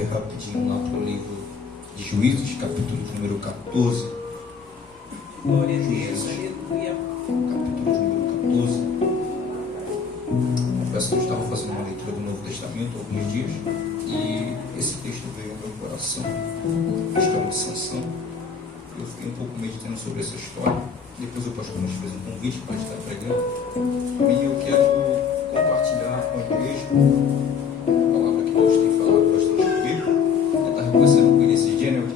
Rapidinho lá para o livro de Juízes, capítulo número 14. Glória a Deus, aleluia. Capítulo número 14. Confesso que eu estava fazendo uma leitura do Novo Testamento há alguns dias e esse texto veio ao meu coração, a história de Sansão. Eu fiquei um pouco meditando sobre essa história. Depois o pastor nos fez um convite para estar pregando e eu quero compartilhar com a igreja a palavra que Deus tem falado bastante comigo, tentar reconhecer um pouco desse gênero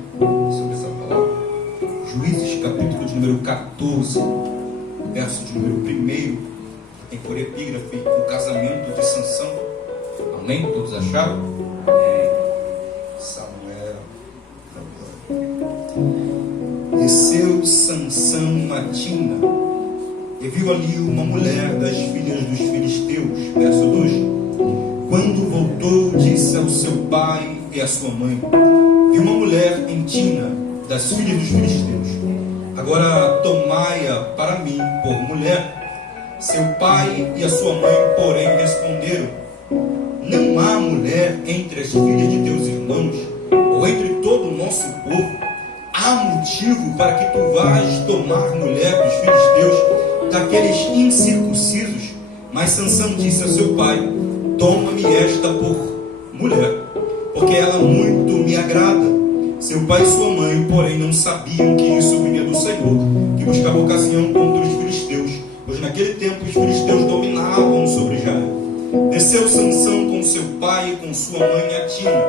sobre essa palavra. Juízes, capítulo de número 14, verso de número 1, tem por epígrafe o casamento de Sansão. Amém? Todos acharam? Amém. Samuel. Desceu Sansão a Tina e viu ali uma mulher das filhas dos filisteus. Verso 2. Quando voltou, disse ao seu pai e à sua mãe: vi uma mulher em Tina das filhas dos filisteus. Agora tomai-a para mim por mulher. Seu pai e a sua mãe, porém, responderam: não há mulher entre as filhas de teus irmãos, ou entre todo o nosso povo. Há motivo para que tu vás tomar mulher dos filisteus, daqueles incircuncisos? Mas Sansão disse a seu pai: toma-me esta por mulher, porque ela muito me agrada. Seu pai e sua mãe, porém, não sabiam que isso vinha do Senhor, que buscava ocasião contra os filisteus, pois naquele tempo os filisteus dominavam sobre Israel. Desceu Sansão com seu pai e com sua mãe a Tina.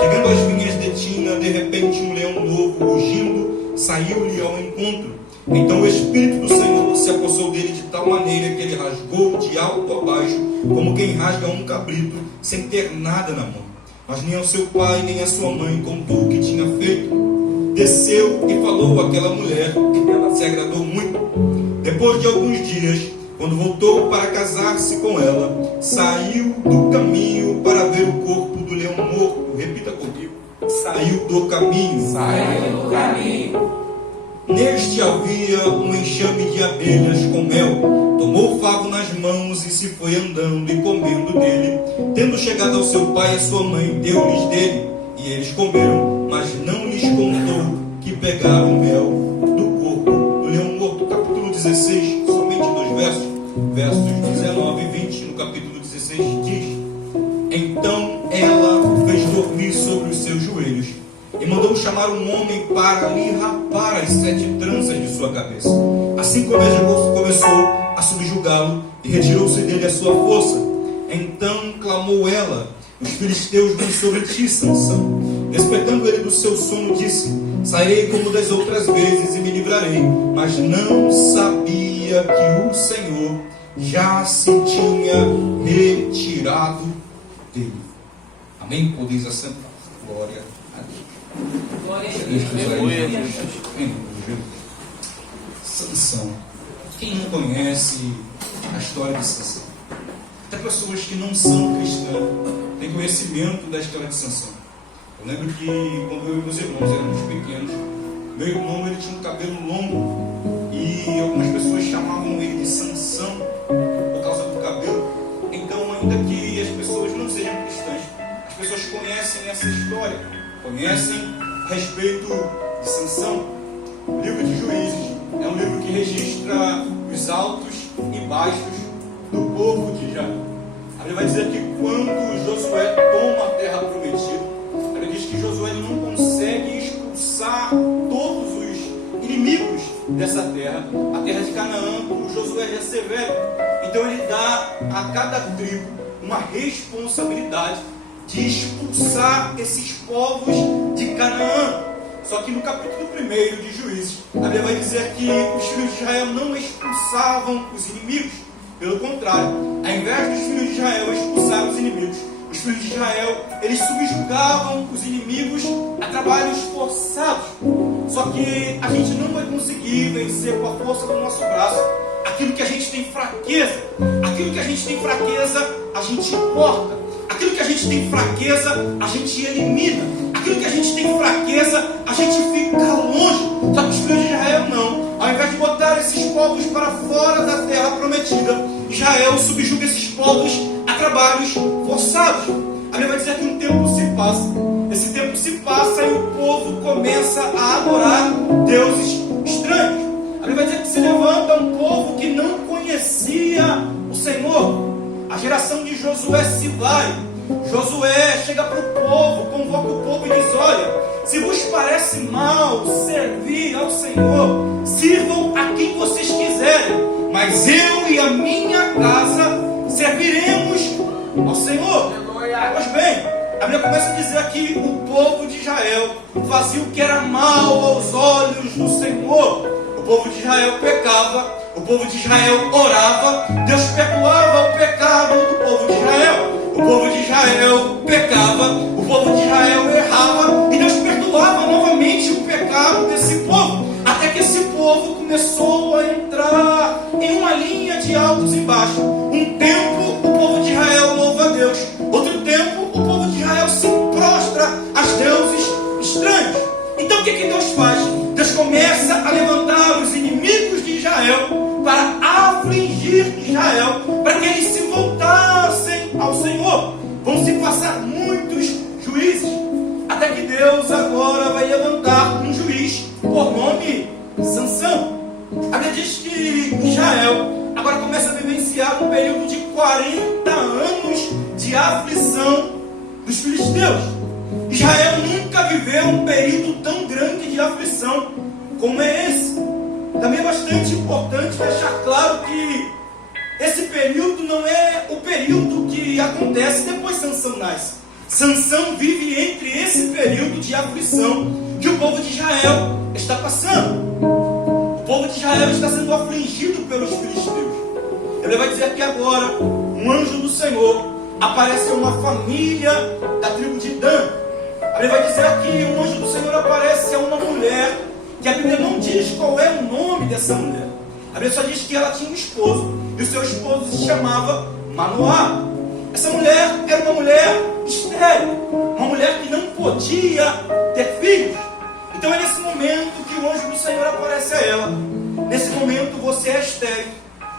Chegando às vinhas de Tina, de repente um leão novo, rugindo, saiu-lhe ao encontro. Então o Espírito do Senhor se apossou dele de tal maneira que ele rasgou de alto a baixo, como quem rasga um cabrito, sem ter nada na mão. Mas nem ao seu pai, nem à sua mãe contou o que tinha feito. Desceu e falou àquela mulher, e ela se agradou muito. Depois de alguns dias, quando voltou para casar-se com ela, saiu do caminho para ver o corpo do leão morto. Repita comigo: saiu do caminho. Saiu do caminho. Neste havia um enxame de abelhas com mel. Tomou o favo nas mãos e se foi andando e comendo dele. Tendo chegado ao seu pai e à sua mãe, deu-lhes dele, e eles comeram, mas não lhes contou que pegaram mel do corpo do leão morto. Capítulo 16, somente 2 versos, versos 19 e 20. No capítulo 16 diz: então ela o fez dormir sobre os seus joelhos e mandou chamar um homem para lhe rapar as 7 tranças de sua cabeça. Assim começou a subjugá-lo e retirou-se dele a sua força. Então clamou ela: os filisteus vêm sobre ti, Sansão. Despertando ele do seu sono, disse: sairei como das outras vezes e me livrarei. Mas não sabia que o Senhor já se tinha retirado dele. Amém? Podeis assentar. Glória a Deus. Glória a Deus. Sansão. Quem não conhece a história de Sansão? Até pessoas que não são cristãs têm conhecimento da história de Sansão. Eu lembro que quando eu e meus irmãos éramos pequenos, meu irmão ele tinha um cabelo longo e algumas pessoas chamavam ele de Sansão por causa do cabelo. Então, ainda que as pessoas não sejam cristãs, as pessoas conhecem essa história, conhecem a respeito de Sansão. O livro de Juízes é um livro que registra os altos e baixos do povo de Israel. A Bíblia vai dizer que quando Josué toma a terra prometida, a Bíblia diz que Josué não consegue expulsar todos os inimigos dessa terra, a terra de Canaã, por Josué já ser velho. Então ele dá a cada tribo uma responsabilidade de expulsar esses povos de Canaã. Só que no capítulo 1 de Juízes, a Bíblia vai dizer que os filhos de Israel não expulsavam os inimigos. Pelo contrário, ao invés dos filhos de Israel expulsar os inimigos, os filhos de Israel, eles subjugavam os inimigos a trabalhos forçados. Só que a gente não vai conseguir vencer com a força do nosso braço aquilo que a gente tem fraqueza. Aquilo que a gente tem fraqueza, a gente corta. Aquilo que a gente tem fraqueza, a gente elimina. Aquilo que a gente tem fraqueza, a gente fica longe. Só que os filhos de Israel não. Ao invés de botar esses povos para fora da terra prometida, Israel subjuga esses povos a trabalhos forçados. A Bíblia vai dizer que um tempo se passa. começa a adorar deuses estranhos. A Bíblia vai dizer que se levanta um povo que não conhecia o Senhor. A geração de Josué se vai. Josué chega para o povo, convoca o povo e diz: olha, se vos parece mal servir ao Senhor, sirvam a quem vocês quiserem, mas eu e a minha casa serviremos ao Senhor. Pois bem, a Bíblia começa a dizer que o povo de Israel fazia o que era mal aos olhos do Senhor. O povo de Israel pecava, o povo de Israel orava, Deus perdoava o pecado do povo de Israel. O povo de Israel pecava, o povo de Israel errava, e Deus perdoava novamente o pecado desse povo, até que esse povo começou a entrar em uma linha de altos e baixos. Um tempo o povo de Israel louva a Deus, outro tempo o povo de Israel se prostra aos deuses estranhos. Então o que Deus faz? Deus começa a levantar os inimigos de Israel para afligir Israel, para que eles se voltassem ao Senhor. Vão se passar muitos juízes, até que Deus agora vai levantar um juiz por nome Sansão. A Bíblia diz que Israel agora começa a vivenciar um período de 40 anos de aflição dos filisteus. Israel nunca viveu um período tão grande de aflição como é esse. Também é bastante importante deixar claro que esse período não é o período que acontece depois que Sansão nasce. Sansão vive entre esse período de aflição que o povo de Israel está passando. O povo de Israel está sendo afligido pelos filisteus. Ele vai dizer que agora um anjo do Senhor aparece a uma família da tribo de Dan. Ele vai dizer que um anjo do Senhor aparece a uma mulher, que a Bíblia não diz qual é o nome dessa mulher. A Bíblia só diz que ela tinha um esposo, e o seu esposo se chamava Manoá. Essa mulher era uma mulher estéril, uma mulher que não podia ter filhos. Então é nesse momento que o anjo do Senhor aparece a ela. Nesse momento você é estéril,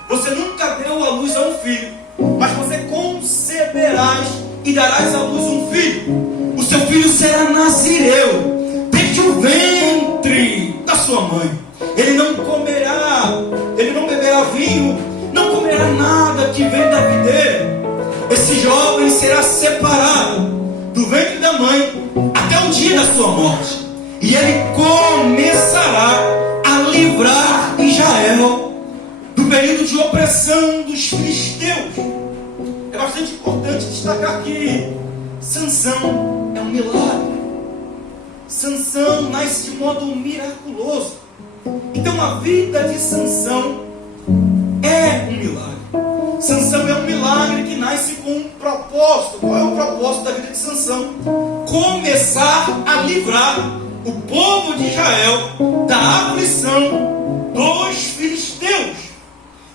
você nunca deu à luz a um filho, mas você conceberás e darás à luz um filho. O seu filho será nazireu, desde o ventre da sua mãe. Ele não comerá, ele não beberá vinho, não comerá nada que vem da videira. Esse jovem será separado do ventre da mãe até o dia da sua morte, e ele começará a livrar Israel do período de opressão dos filisteus. É bastante importante destacar que Sansão é um milagre. Sansão nasce de modo miraculoso. Então a vida de Sansão é um milagre. Sansão é um milagre que nasce com um propósito. Qual é o propósito da vida de Sansão? Começar a livrar o povo de Israel da aflição dos filisteus.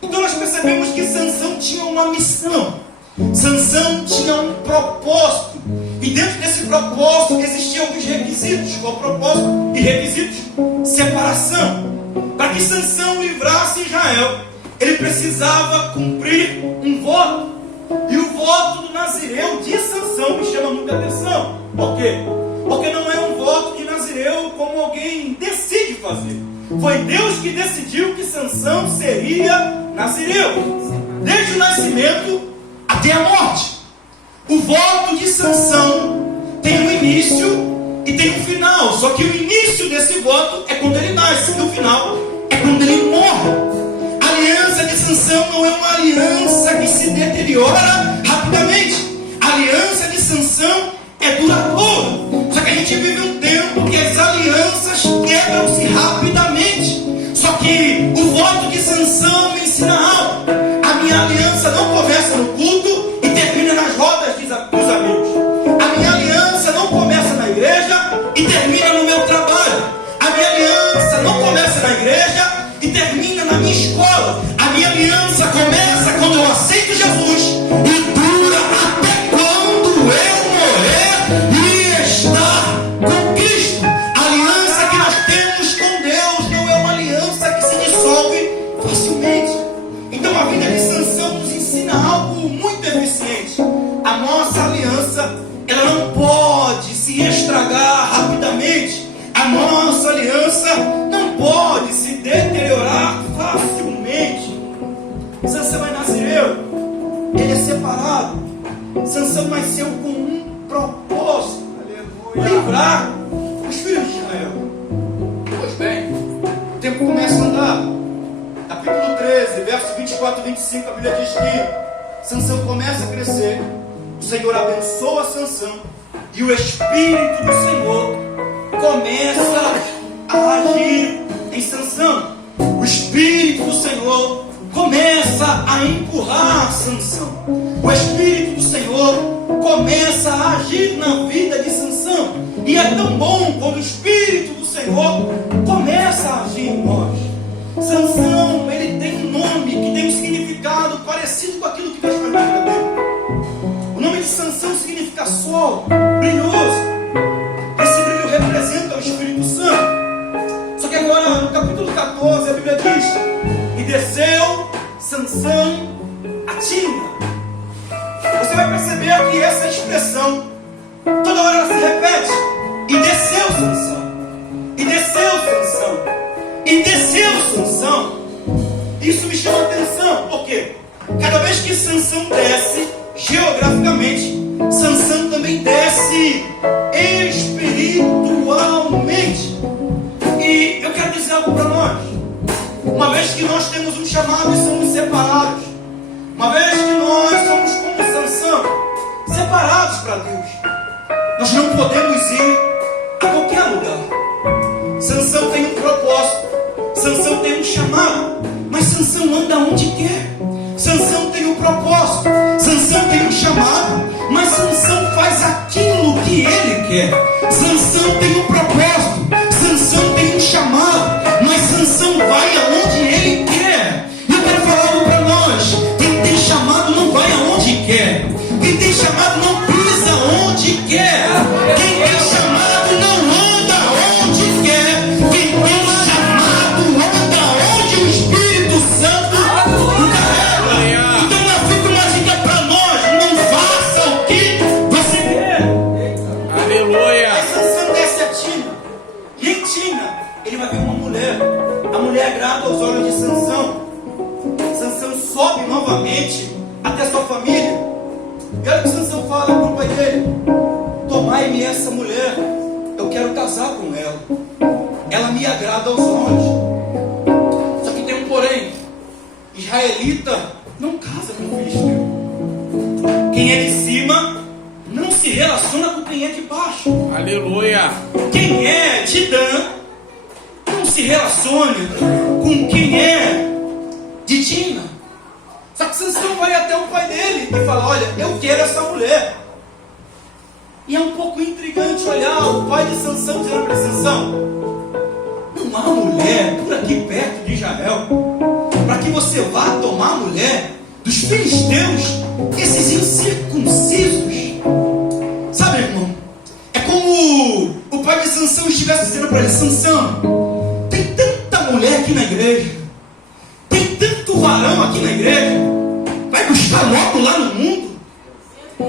Então nós percebemos que Sansão tinha uma missão. Sansão tinha um propósito, e dentro desse propósito existiam alguns requisitos. Qual o propósito e requisitos? Separação. Para que Sansão livrasse Israel, ele precisava cumprir um voto. E o voto do nazireu de Sansão me chama muita atenção. Por quê? Porque não é um voto de nazireu como alguém decide fazer. Foi Deus que decidiu que Sansão seria nazireu, desde o nascimento até a morte. O voto de Sansão tem um início e tem um final. Só que o início desse voto é quando ele nasce, e o final é quando ele morre. A aliança de Sansão não é uma aliança que se deteriora rapidamente. A aliança de Sansão é duradoura. Só que a gente vive um tempo que as alianças quebram-se rapidamente. Só que o voto de Sansão me ensina algo. A minha aliança não começa no culto e termina nas rodas dos amigos. A minha aliança não começa na igreja e termina no meu trabalho. A minha aliança não começa na igreja e termina na minha escola. A minha aliança começa quando eu aceito Jesus e dura até quando eu morrer e estar com Cristo. A aliança que nós temos com Deus não é uma aliança que se dissolve facilmente. Então a vida de Sansão nos ensina algo muito eficiente. A nossa aliança, ela não pode se estragar rapidamente. A aliança não pode se deteriorar facilmente. Sansão é nazireu, ele é separado. Sansão nasceu com um propósito: livrar os filhos de Israel. Pois bem, o tempo começa a andar. Capítulo 13, verso 24 e 25, a Bíblia diz que Sansão começa a crescer. O Senhor abençoa Sansão e o Espírito do Senhor começa a agir em Sansão. O Espírito do Senhor começa a empurrar Sansão. O Espírito do Senhor começa a agir na vida de Sansão. E é tão bom quando o Espírito do Senhor começa a agir em nós. Sansão, ele tem um nome que tem um significado parecido com aquilo que Deus faz na vida dele. O nome de Sansão significa sol, brilhoso. Esse brilho representa o Espírito Santo. Só que agora, no capítulo 14, a Bíblia diz: e desceu Sansão a Timna. Você vai perceber que essa expressão, toda hora ela se repete: e desceu Sansão, e desceu Sansão, e desceu Sansão. Isso me chama a atenção, porque cada vez que Sansão desce, geograficamente, Sansão também desce espiritualmente. E eu quero dizer algo para nós. Uma vez que nós temos um chamado e somos separados, uma vez que nós somos como Sansão, separados para Deus, nós não podemos ir a qualquer lugar. Sansão tem um propósito, Sansão tem um chamado, mas Sansão anda onde quer. Sansão tem um propósito, Sansão tem um chamado, mas Sansão faz aquilo que ele quer. Sansão tem um propósito, Sansão tem um chamado, mas Sansão vai aonde ele quer. E eu quero falar algo para nós: quem tem chamado não vai aonde quer. Quem tem chamado não pisa onde quer. Quem tem chamado não anda onde quer. Quem tem chamado anda onde o Espírito Santo o carrega. Então eu fico uma dica para nós: não faça o que você quer. Aleluia. Aí Sansão desce a Timna, e em Timna ele vai ver uma mulher. A mulher agrada aos olhos de Sansão. Sansão sobe novamente até sua família. E olha o que Sansão fala para o pai dele: tomai-me essa mulher, eu quero casar com ela. Ela me agrada aos olhos. Só que tem um porém: israelita não casa com filisteu. Quem é de cima não se relaciona com quem é de baixo. Aleluia. Quem é de Dan não se relaciona com quem é de Timna. Só que Sansão vai até o pai dele e fala: olha, eu quero essa mulher. E é um pouco intrigante olhar o pai de Sansão dizendo para Sansão: não há mulher por aqui perto de Israel para que você vá tomar a mulher dos filisteus, esses incircuncisos. Sabe, irmão, é como o pai de Sansão estivesse dizendo para ele: Sansão, tem tanta mulher aqui na igreja, tem tanto varão aqui na igreja, vai buscar logo lá no mundo.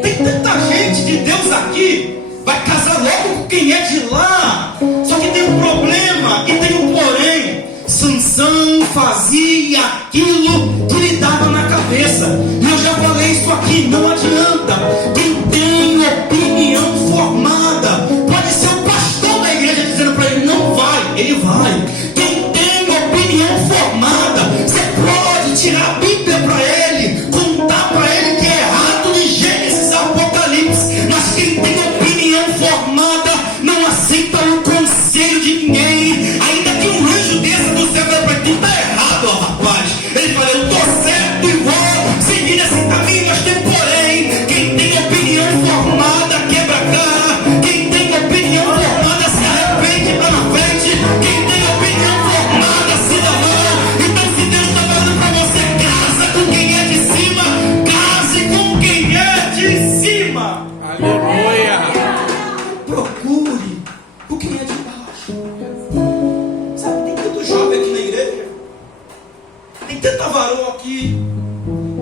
Tem tanta gente de Deus aqui, vai casar logo com quem é de lá. Só que tem um problema e tem um porém: Sansão fazia aquilo que lhe dava na cabeça. E eu já falei isso aqui, não adianta. Quem tem opinião formada, pode ser o pastor da igreja dizendo para ele: não vai, ele vai. Quem tem opinião formada, você pode tirar a Bíblia para ele, contar para ele que é errado em Gênesis, Apocalipse, mas quem tem opinião formada não aceita o conselho de ninguém. Ainda que um anjo desça do céu para ele: tu tá errado, rapaz. Ele fala: eu tô certo e vou seguir esse caminho, mas tem porém. Quem tem opinião formada quebra a cara. Quem tem opinião formada se arrepende para na frente. Quem tem opinião formada se dá mal. Então, se Deus está falando para você, casa com quem é de cima, case com quem é de cima. Aleluia. Procure o quem é de baixo. Sabe, tem tanto jovem aqui na igreja, tem tanta varão aqui,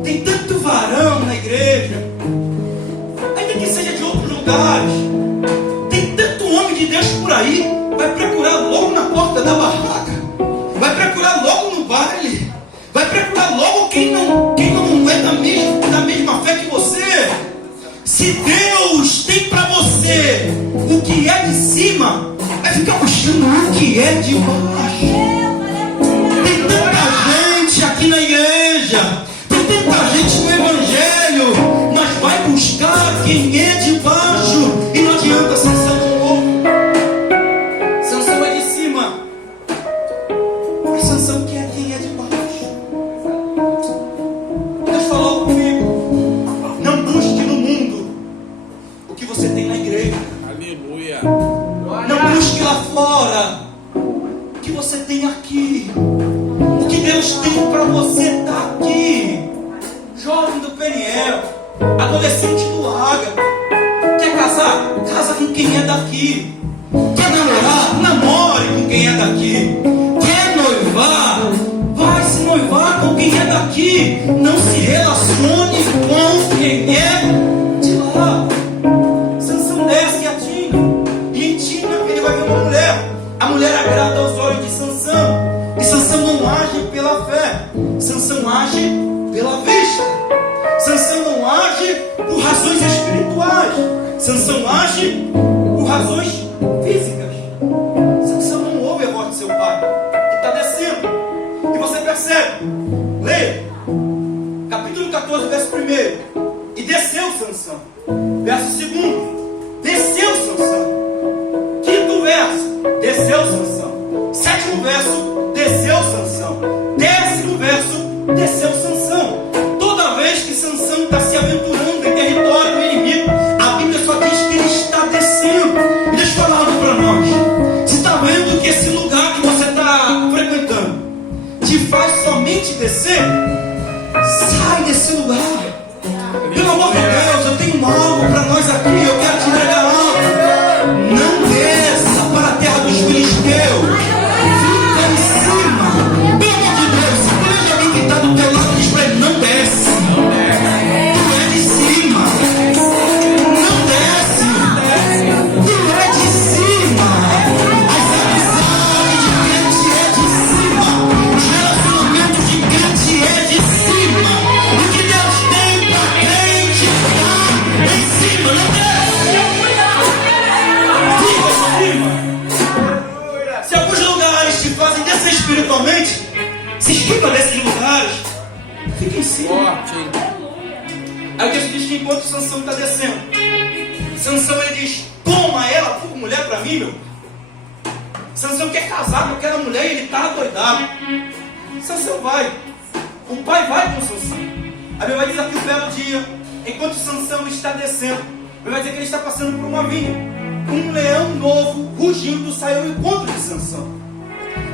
tem tanto varão na igreja, ainda que seja de outros lugares, tem tanto homem de Deus por aí, vai procurar logo na porta o que é de cima vai ficar buscando o que é de baixo. Tem tanta gente aqui na igreja, tem tanta gente no evangelho, mas vai buscar quem é de baixo. E não adianta, Sansão não ouve. Sansão é de cima, mas Sansão quer quem é de baixo. Deus falou comigo: não busque no mundo o que você tem na igreja. Aleluia. Não busque lá fora o que você tem aqui. O que Deus tem para você está aqui. Jovem do Peniel, adolescente do Ágape, quer casar? Casa com quem é daqui. Quer namorar? Namore com quem é daqui. Quer noivar? Vai se noivar com quem é daqui. Não se relacione com quem é de lá. Sansão desce a Tina, e em Tina ele vai ver uma mulher. A mulher agrada aos olhos de Sansão, e Sansão não age pela fé, Sansão age pela vista. Sansão não age por razões espirituais, Sansão age por razões físicas. Sansão não ouve a voz de seu pai, que está descendo, e você percebe. Leia capítulo 14, verso 1. E desceu Sansão. Verso 2, desceu Sansão. 5º verso, desceu Sansão. 7º verso, desceu Sansão. 10º verso, desceu Sansão. Toda vez que Sansão está se aventurando em território inimigo, a Bíblia só diz que ele está descendo. E deixa eu falar algo para nós. Você está vendo que esse lugar que você está frequentando te faz somente descer? Sai desse lugar. Pelo amor de Deus, eu tenho algo para nós aqui. Eu quero te entregar algo. Não desça para a terra dos filisteus. Fica em cima. Pelo amor de Deus, se veja alguém que está do teu lado, diz para ele: não desce. Tu é de cima. Não desce. Tu é de cima. As amizades de crente é de cima. Os relacionamentos de crente é de cima. O que Deus tem para crente está em cima. Não desce. Fica em cima. Se alguns lugares te fazem descer espiritualmente, se esquiva desses lugares. Fica em cima. Forte, hein? Aí o texto diz que enquanto Sansão está descendo, Sansão ele diz: toma ela por mulher para mim, meu. Sansão quer casar com aquela mulher e ele está adoidado. Sansão vai. O pai vai com Sansão. A Bíblia vai dizer que um belo dia, enquanto Sansão está descendo, a Bíblia vai dizer que ele está passando por uma vinha. Um leão novo, rugindo, saiu ao encontro de Sansão.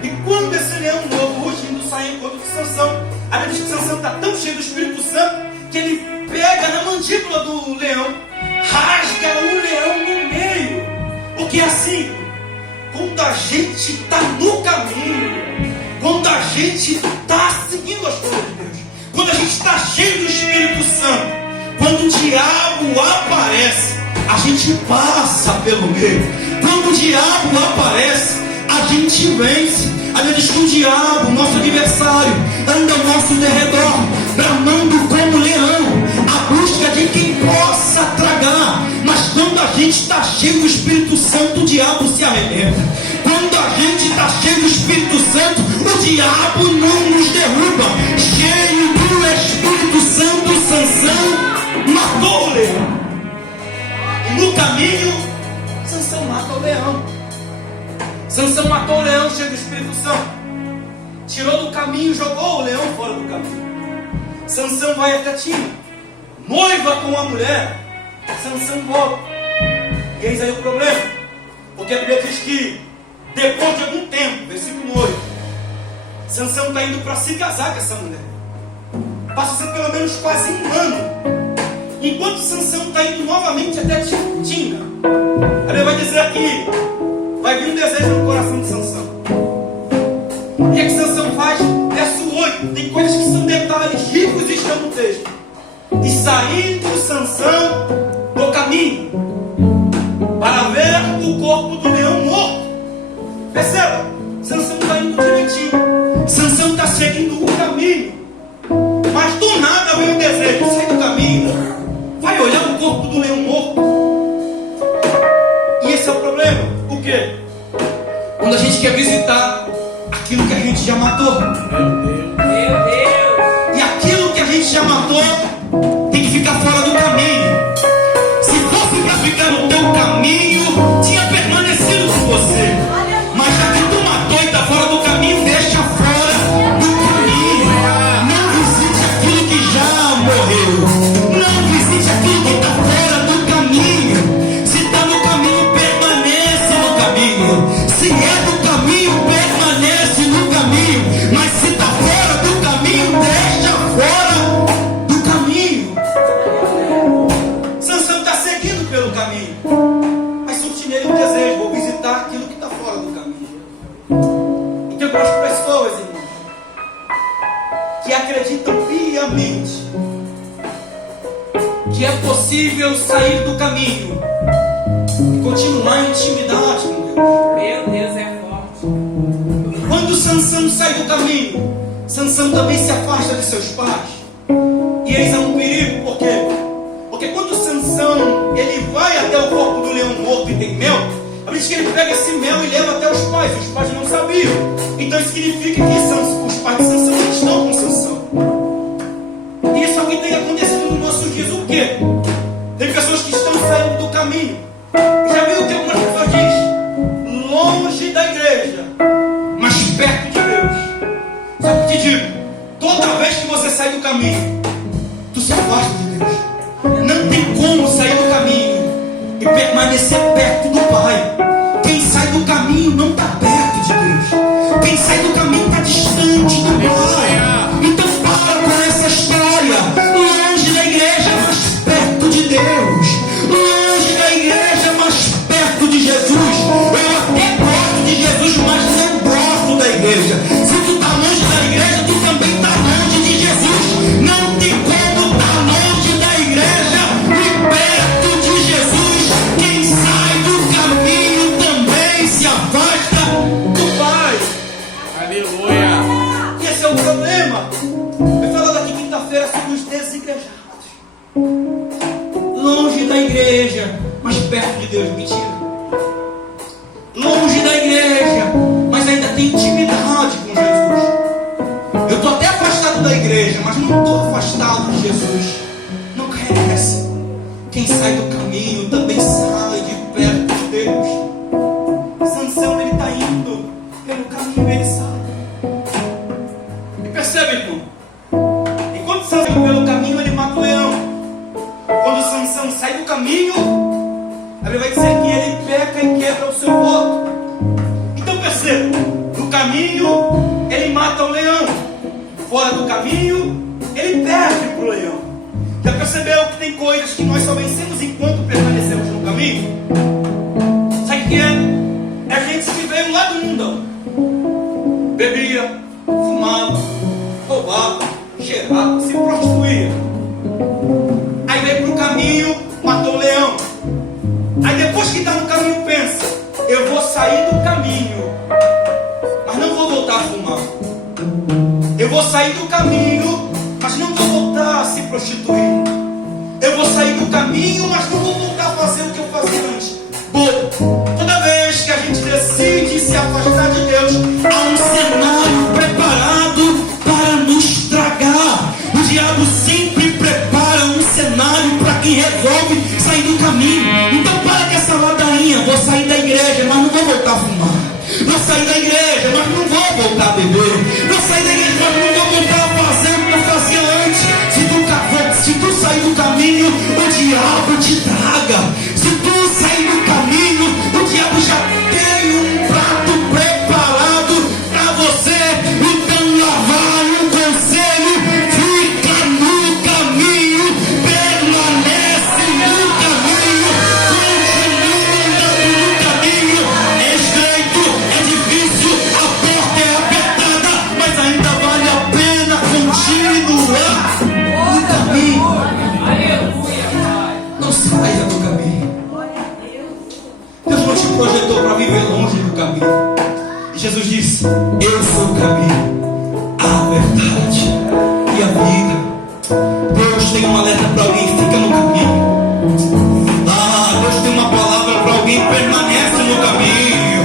E quando esse leão novo, rugindo, sai ao encontro de Sansão, a Bíblia diz que Sansão está tão cheio do Espírito Santo que ele pega na mandíbula do leão, rasga o leão no meio. Porque assim, quando a gente está no caminho, quando a gente está seguindo as coisas de Deus, quando a gente está cheio do Espírito Santo, quando o diabo aparece, a gente passa pelo meio. Quando o diabo aparece, a gente vence. A Bíblia diz que o diabo, nosso adversário, anda ao nosso derredor, bramando como leão, à busca de quem possa tragar. Mas quando a gente está cheio do Espírito Santo, o diabo se arrebenta. Quando a gente está cheio do Espírito Santo, o diabo não nos derruba. Cheio do Espírito Santo, Sansão matou o leão. E no caminho, Sansão mata o leão. Sansão matou o leão cheio do Espírito Santo. Tirou do caminho e jogou o leão fora do caminho. Sansão vai até Tina, noiva com a mulher. Sansão volta. E eis aí o problema. Porque a Bíblia diz que depois de algum tempo, versículo 8, Sansão está indo para se casar com essa mulher. Passa pelo menos quase um ano. Enquanto Sansão está indo novamente até Tina, a Bíblia vai dizer aqui, vai vir um desejo no coração de Sansão. O que é que Sansão faz? Verso 8, tem coisas que são detalhes ricos e estão no texto. E saindo Sansão do caminho para ver o corpo do leão morto. Perceba, Sansão está indo direitinho. Sansão está seguindo o caminho. Mas do nada vem um desejo, sai do caminho, vai olhar o corpo do leão morto. E esse por quê? Quando a gente quer visitar aquilo que a gente já matou. Meu Deus. E aquilo que a gente já matou tem que ficar fora do caminho. Se fosse para ficar no teu caminho, tinha permanecido com você. Mas já que tu matou e está fora do caminho, deixa fora do caminho. Não visite aquilo que já morreu. Não visite aquilo que está fora do caminho. Se está no caminho, permaneça no caminho. Se é do caminho, permanece no caminho. Mas se está fora do caminho, deixa fora do caminho. Sansão está seguindo pelo caminho, mas surge nele um desejo: vou visitar aquilo que está fora do caminho. E tem algumas pessoas, irmão, que acreditam piamente que é possível sair do caminho e continuar em intimidade com Deus. Meu Deus, é forte. Quando Sansão sai do caminho, Sansão também se afasta de seus pais. E eis um perigo, por quê? Porque quando Sansão ele vai até o corpo do leão morto e tem mel, a diz que ele pega esse mel e leva até os pais não sabiam. Então isso significa que os pais de Sansão não estão com Sansão. E isso é o que tem acontecido nos nossos dias. O quê? Tem pessoas que estão saindo do caminho. Já viu o que algumas pessoas dizem? Longe da igreja, mas perto de Deus. Só que te digo, toda vez que você sai do caminho, tu se afasta de Deus. Não tem como sair do caminho e permanecer perto do Pai. Quem sai do caminho não está perto de Deus. Quem sai do caminho está distante do Pai. Então para com essa história. Longe da igreja, mas perto de Deus. Longe da igreja, mas perto de Jesus. Eu até gosto de Jesus, mas não gosto da igreja. Se tu está longe da igreja, tu também está longe de Jesus. Não tem como estar longe da igreja e perto de Jesus. Quem sai do caminho também se afasta do Pai. Aleluia. E esse é o problema. Eu falo daqui quinta-feira sobre os desigrejados. Longe da igreja, mas perto de Deus. Mentira. Longe da igreja, mas ainda tem intimidade com Jesus. Eu estou até afastado da igreja, mas não estou afastado de Jesus. Não cai nessa. Quem sai do caminho também sai de perto de Deus. Sansão, ele está indo pelo caminho, ele sai. E percebe, irmão? Enquanto Sansão sai pelo caminho, ele mata o leão. Quando Sansão sai do caminho, a Bíblia vai dizer que ele peca e quebra o seu voto. Então perceba, no caminho ele mata o leão, fora do caminho ele perde para o leão. Já percebeu que tem coisas que nós só vencemos enquanto permanecemos no caminho? Sabe o que é? É a gente que veio lá do mundão. Bebia, fumava, roubava, cheirava, se prostituía. Aí veio para o caminho, matou o leão. Aí depois que está no caminho pensa: eu vou sair do caminho, mas não vou voltar a fumar. Eu vou sair do caminho, mas não vou voltar a se prostituir. Eu vou sair do caminho, mas não vou voltar a fazer o que eu fazia antes. Toda vez que a gente decide se afastar de Deus, há um cenário preparado para nos tragar. O diabo sempre prepara um cenário para quem resolve sair do caminho. Então para com essa ladainha: vou sair da igreja, mas não vou voltar a fumar. Vou sair da igreja, mas não vou voltar a beber. Vou sair da igreja, mas não vou voltar a fazer o que eu fazia antes. Se tu sair do caminho, o diabo te traga. Se tu sair do caminho, o diabo já tem um prato preparado para você. Então lá vai um conselho: fica no caminho, permanece no caminho, continua andando no caminho. É estreito, é difícil, a porta é apertada, mas ainda vale a pena continuar no caminho. Não saia do caminho. Deus não te projetou para viver longe do caminho. E Jesus disse: eu sou o caminho, a verdade e a vida. Deus tem um alerta para alguém: fica no caminho. Deus tem uma palavra para alguém firme, permanece no caminho.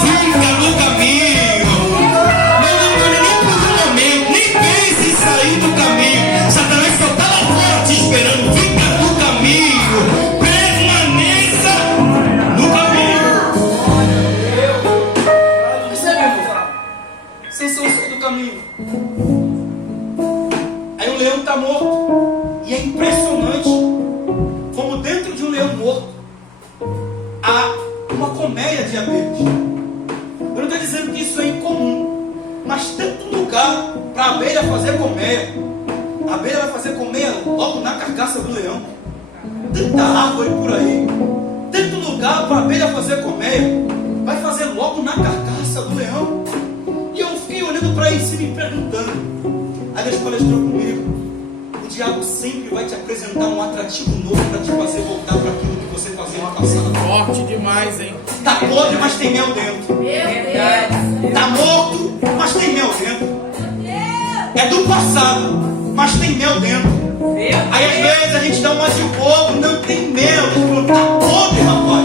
Fica no caminho. Não pare nem por um momento, nem pense em sair do caminho. Satanás só está lá fora te esperando. Fica no caminho. Permaneça no caminho. Percebe, irmão? Sansão saiu do caminho. Aí o leão está morto. E é impressionante como dentro de um leão morto há uma colmeia de abelhas. Eu não estou dizendo que isso é incomum, mas tanto lugar para a abelha fazer colmeia. A abelha vai fazer colmeia logo na carcaça do leão. Tanta árvore por aí, tanto lugar para a abelha fazer colmeia, vai fazer logo na carcaça do leão. E eu fiquei olhando para isso e me perguntando. Aí Deus palestrou comigo. O diabo sempre vai te apresentar um atrativo novo para te fazer voltar para aquilo que você fazia no passado. Forte demais, hein? Tá podre, mas tem mel dentro. Tá morto, mas tem mel dentro. É do passado, mas tem mel dentro. Aí às vezes a gente dá uma de bobo, não tem mel. Tá podre, rapaz.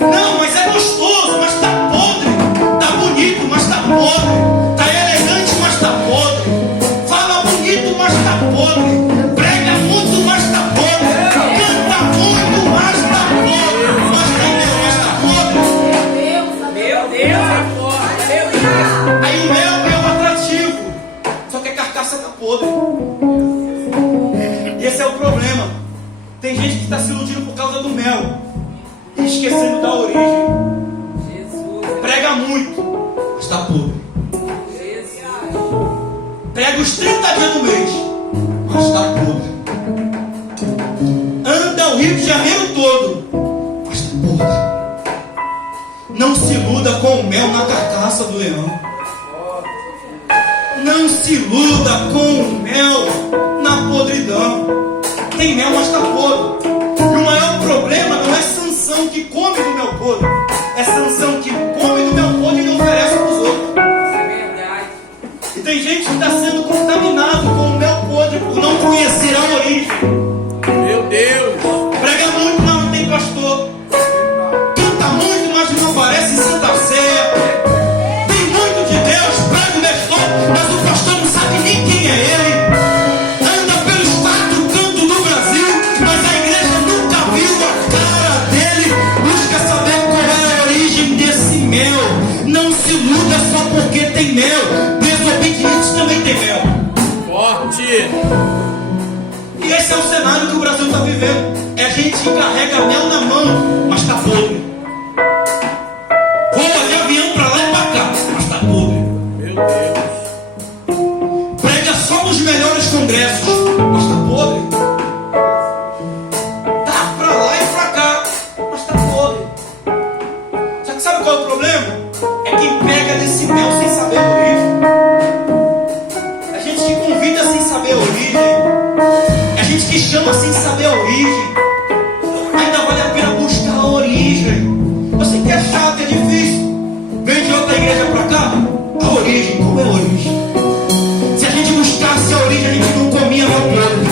Não, mas é gostoso, mas tá podre. Tá bonito, mas tá podre. Tá elegante, mas tá podre. Fala bonito, mas tá podre. Prega muito, mas tá podre. Canta muito, mas tá podre. Mas tem mel, mas tá podre. Meu Deus, é forte. Meu Deus. Aí o mel é um atrativo, só que a carcaça está podre. E esse é o problema. Tem gente que está se iludindo por causa do mel e esquecendo da origem. Jesus. Prega muito, mas está podre. Jesus. Prega os 30 dias do mês, mas está podre. Anda o Rio de Janeiro todo, mas está podre. Não se iluda com o mel na carcaça do leão. Não se iluda com o mel na podridão. Tem mel, mas está podre. E o maior problema não é Sansão que come do mel podre. É Sansão que come do mel podre e não oferece para os outros. Isso é verdade. E tem gente que está sendo contaminado com o mel podre por não conhecer a origem. Meu Deus! Prega muito, mas não tem pastor. Canta muito, mas não aparece em Santa Ceia. Tem muito de Deus, prega o pastor, mas o pastor não sabe nem quem é ele. Anda pelos 4 cantos do Brasil, mas a igreja nunca viu a cara dele. Busca saber qual é a origem desse mel. Não se iluda só porque tem mel. Desobedientes também tem mel. Forte! E esse é o cenário que o Brasil está vivendo. É a gente que carrega mel na mão, mas está podre. Voa de avião para lá e para cá, mas está podre. Meu Deus! Prega só nos melhores congressos, mas está podre. Tá para lá e para cá, mas está podre. Só que sabe qual é o problema? É quem pega desse mel sem saber a origem. É gente que convida sem saber a origem. É gente que chama sem saber a origem. Ainda vale a pena buscar a origem. Eu sei que é chato, é difícil. Vem de outra igreja para cá. A origem, como é a origem? Se a gente buscasse a origem, a gente não comia mel podre.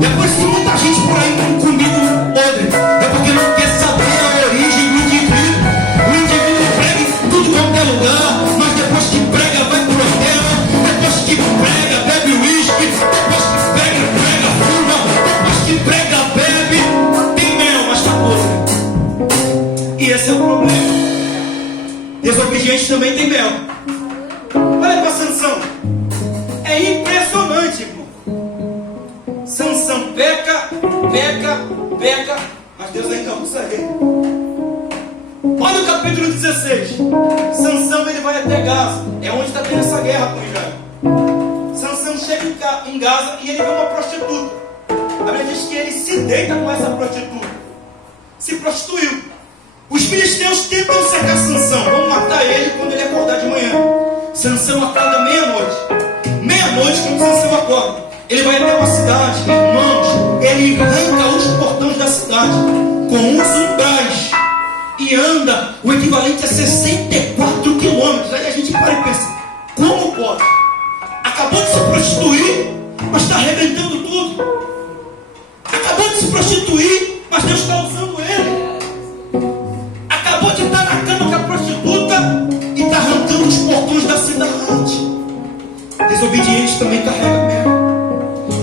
Depois tem muita gente por aí com comida podre. É porque não quer saber a origem do indivíduo. O indivíduo prega em tudo quanto é lugar, mas depois que prega vai pro hotel. Depois que prega bebe uísque. Depois que prega fuma. Depois que prega bebe. Tem mel, mas tá podre. E esse é o problema. Desobediente também tem mel. Olha para Sansão. É impressionante, irmão. Sansão peca, mas Deus ainda usa ele. Olha o capítulo 16. Sansão ele vai até Gaza. É onde está tendo essa guerra com Israel. Sansão chega em Gaza e ele vê uma prostituta. A Bíblia diz que ele se deita com essa prostituta. Se prostituiu. Os filisteus tentam cercar Sansão. Vão matar ele quando ele acordar de manhã. Sansão acorda meia-noite. Meia-noite, quando Sansão acorda, ele vai até uma cidade, irmãos. Ele arranca os portões da cidade com os umbrais e anda o equivalente a 64 quilômetros. Aí a gente para e pensa: como pode? Acabou de se prostituir, mas está arrebentando tudo. Acabou de se prostituir, mas Deus está usando ele. obediente também carrega medo.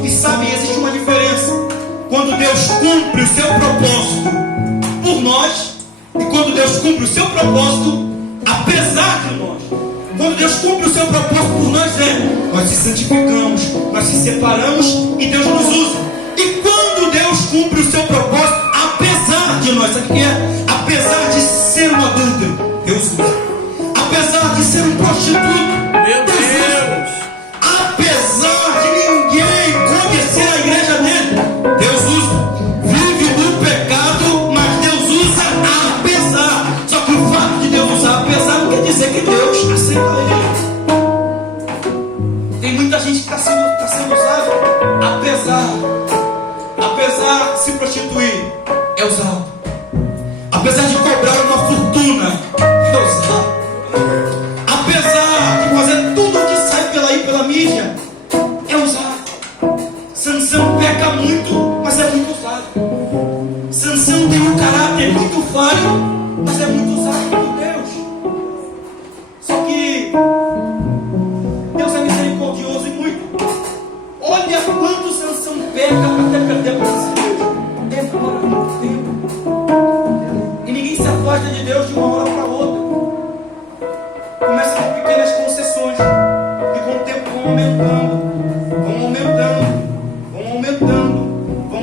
E sabe, existe uma diferença quando Deus cumpre o seu propósito por nós e quando Deus cumpre o seu propósito apesar de nós. Quando Deus cumpre o seu propósito por nós, nós se santificamos, nós se separamos e Deus nos usa. E quando Deus cumpre o seu propósito apesar de nós, sabe o que é? Apesar de ser um adúltero, Deus usa. Apesar de ser um prostituto, Meu Deus usa. Deus. Apesar de ninguém conhecer a igreja dele, Deus usa. Vive no pecado, mas Deus usa apesar. Só que o fato de Deus usar apesar não quer dizer que Deus aceita ele. Tem muita gente que está sendo usada apesar de se prostituir, é usado. Apesar de cobrar uma fortuna, é usado. Apesar de fazer tudo que sai pela mídia, é usado. Sansão peca muito, mas é muito usado. Sansão tem um caráter muito falho, mas é muito usado por Deus. Só que Deus é misericordioso e muito. Olha quanto Sansão peca até perder a presença de Deus. Demora muito tempo. E ninguém se afasta de Deus de uma hora para outra. Começa com pequenas concessões e com o tempo vão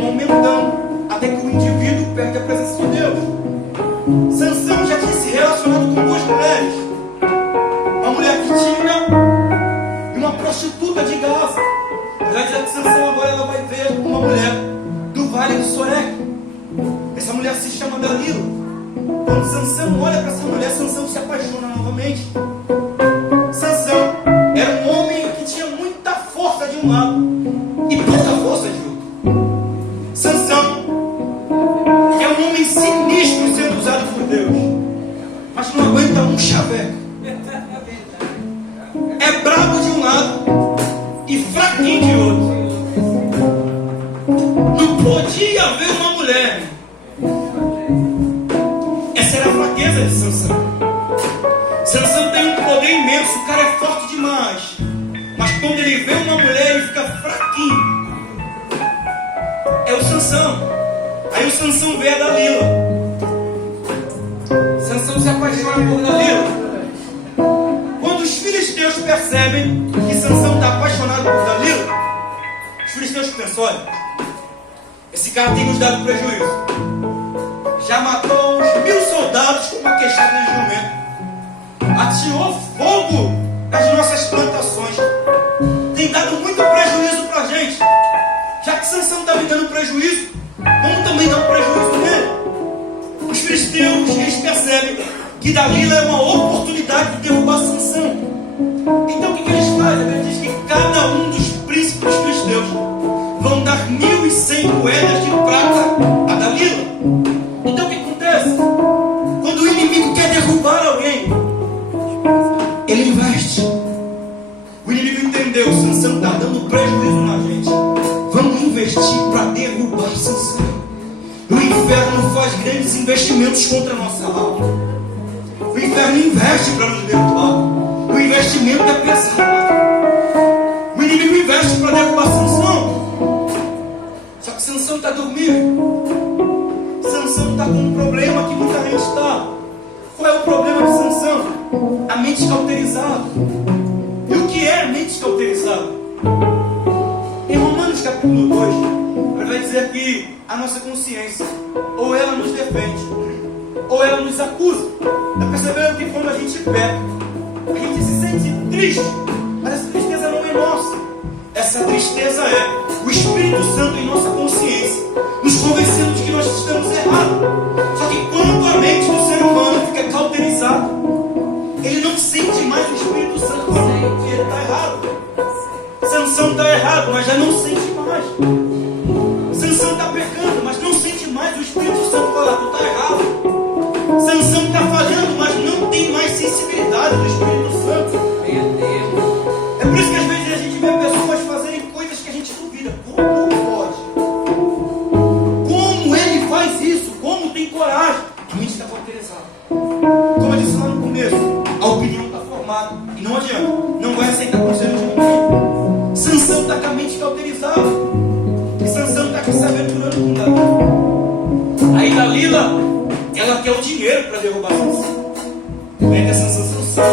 aumentando, até que o indivíduo perde a presença de Deus. Sansão já tinha se relacionado com duas mulheres, uma mulher vitina e uma prostituta de Gaza. Na verdade, Sansão agora ela vai ver uma mulher do vale de Sorek. Essa mulher se chama Dalila. Quando Sansão olha para essa mulher, Sansão se apaixona novamente. Sansão era um homem que tinha muita força de um lado e pouca força de outro. Sansão é um homem sinistro sendo usado por Deus, mas não aguenta um chaveco. É brabo de um lado e fraquinho de outro. Não podia haver uma mulher. Essa era a fraqueza de Sansão. Sansão tem um poder imenso, o cara é forte demais. Mas quando ele vê uma mulher, ele fica fraquinho. É o Sansão. Aí o Sansão vê a Dalila. Sansão se apaixona por Dalila. Quando os filisteus percebem que Sansão está apaixonado por Dalila, os filisteus pensam: olha, esse cara tem nos dado prejuízo. Já matou uns 1000 soldados com uma queixada de jumento. Atirou fogo nas nossas plantações. Tem dado muito prejuízo para a gente. Já que Sansão está me dando prejuízo, vamos também dar um prejuízo nele. Os filisteus, eles percebem que Dalila é uma oportunidade de derrubar Sansão. Então o que eles fazem? Ele diz que cada um dos príncipes filisteus vão dar 1.100 moedas de prata a Dalila. Então o que acontece? Quando o inimigo quer derrubar alguém, ele investe. O inimigo entendeu: Sansão está dando prejuízo na gente, vamos investir para derrubar Sansão. O inferno faz grandes investimentos contra a nossa alma. O inferno investe para nos derrubar. O investimento é pesado. O inimigo investe para derrubar Sansão. Só que Sansão está dormindo. Sansão está com um problema que muita gente está. Qual é o problema de Sansão? A mente cauterizada. E o que é a mente cauterizada? Em Romanos capítulo 2, vai dizer que a nossa consciência, ou ela nos defende, ou ela nos acusa. Está percebendo que quando a gente peca, a gente se sente triste, mas essa tristeza não é nossa. Essa tristeza é o Espírito Santo em nossa consciência, nos convencendo de que nós estamos errados. Só que quando a mente do ser humano fica cauterizada, ele não sente mais o Espírito Santo falando que ele está errado. Sansão está errado, mas já não sente mais. Sansão está pecando, mas não sente mais o Espírito Santo falar: tu está errado. Sansão está falhando, mas não tem mais sensibilidade do Espírito Santo. É por isso que às vezes a gente vê pessoas fazerem coisas que a gente duvida. Como pode? Como ele faz isso? Como tem coragem? A mente está cauterizada. Como eu disse lá no começo, a opinião está formada. E não adianta, não vai aceitar conselho de ninguém. dinheiro para derrubar Sansão. Vem essa Sansão.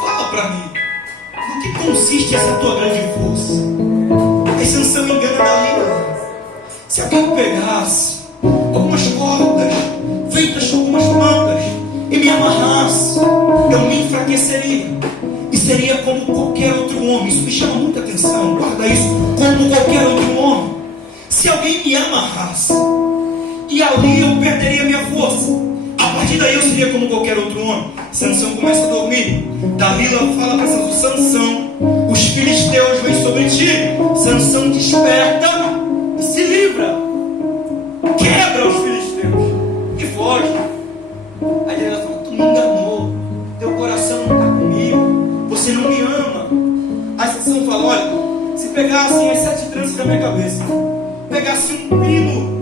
Fala para mim, no que consiste essa tua grande força? Aí Sansão engana Dalila. Se alguém pegasse algumas cordas feitas com algumas plantas e me amarrasse, eu me enfraqueceria e seria como qualquer outro homem. Isso me chama muita atenção, guarda isso, como qualquer outro homem. Se alguém me amarrasse, e ali eu perderia minha força, a partir daí eu seria como qualquer outro homem. Sansão começa a dormir. Dalila fala para Sansão: os filisteus vêm sobre ti. Sansão desperta e se livra, quebra os filisteus e foge. Aí Dalila fala: tu me enganou, teu coração não está comigo, você não me ama. Aí Sansão fala: olha, se pegassem as 7 tranças da minha cabeça, pegasse um pino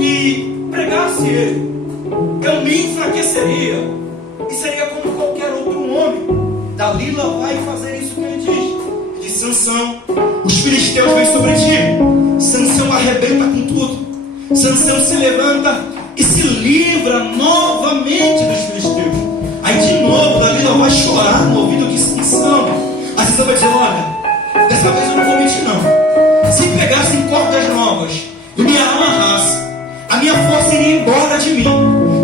e pregasse ele, eu me enfraqueceria e seria como qualquer outro homem. Dalila vai fazer isso que ele diz. Diz: Sansão, os filisteus vêm sobre ti. Sansão arrebenta com tudo. Sansão se levanta e se livra novamente dos filisteus. Aí de novo Dalila vai chorar no ouvido de Sansão. Aí Sansão vai dizer: olha, dessa vez eu não vou mentir não. Se pegassem cordas novas e me amarrassem, a minha força iria embora de mim